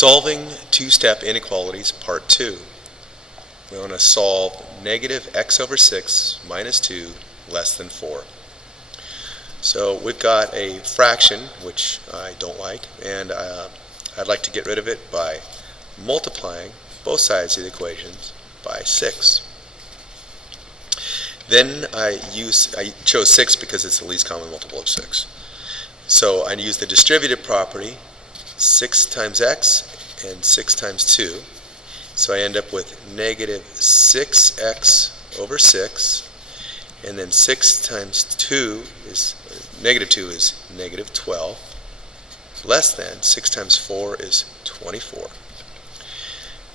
Solving two-step inequalities, part 2. We want to solve negative x over 6 minus 2 less than 4. So we've got a fraction, which I don't like, and I'd like to get rid of it by multiplying both sides of the equations by 6. Then I chose 6 because it's the least common multiple of 6. So I use the distributive property, 6 times x and 6 times 2. So I end up with negative 6x over 6. And then 6 times 2 is, negative 2 is negative 12. Less than 6 times 4 is 24.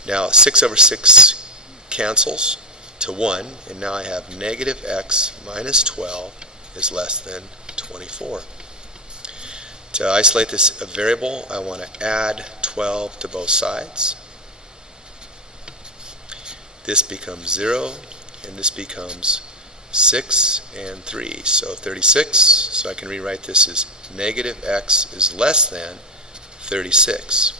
Now 6 over 6 cancels to 1. And now I have negative x minus 12 is less than 24. To isolate this variable, I want to add 12 to both sides. This becomes 0, and this becomes 6 and 3. So 36, so I can rewrite this as negative x is less than 36.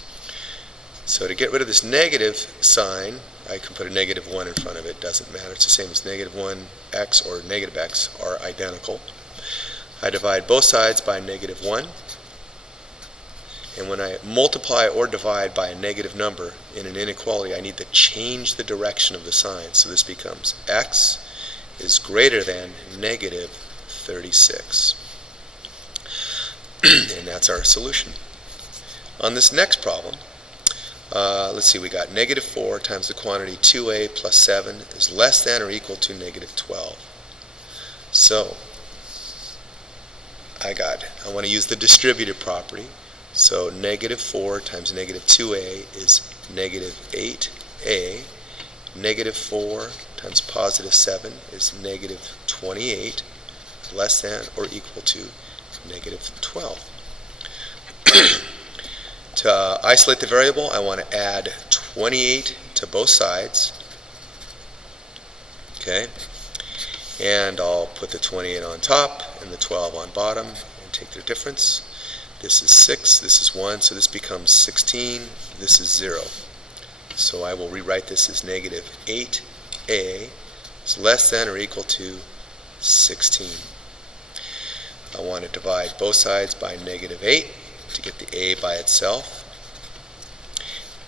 So to get rid of this negative sign, I can put a negative 1 in front of it. Doesn't matter. It's the same as negative 1x or negative x are identical. I divide both sides by negative 1. And when I multiply or divide by a negative number in an inequality, I need to change the direction of the sign. So this becomes x is greater than negative 36. And that's our solution. On this next problem, let's see, we got negative 4 times the quantity 2a plus 7 is less than or equal to negative 12. So I want to use the distributive property. So negative 4 times negative 2a is negative 8a. Negative 4 times positive 7 is negative 28, less than or equal to negative 12. To isolate the variable, I want to add 28 to both sides. Okay, and I'll put the 28 on top and the 12 on bottom and take their difference. This is 6, this is 1, so this becomes 16, this is 0. So I will rewrite this as negative 8a is less than or equal to 16. I want to divide both sides by negative 8 to get the a by itself.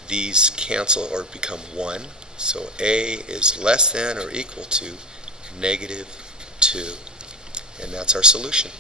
These cancel or become 1, so a is less than or equal to negative 2. And that's our solution.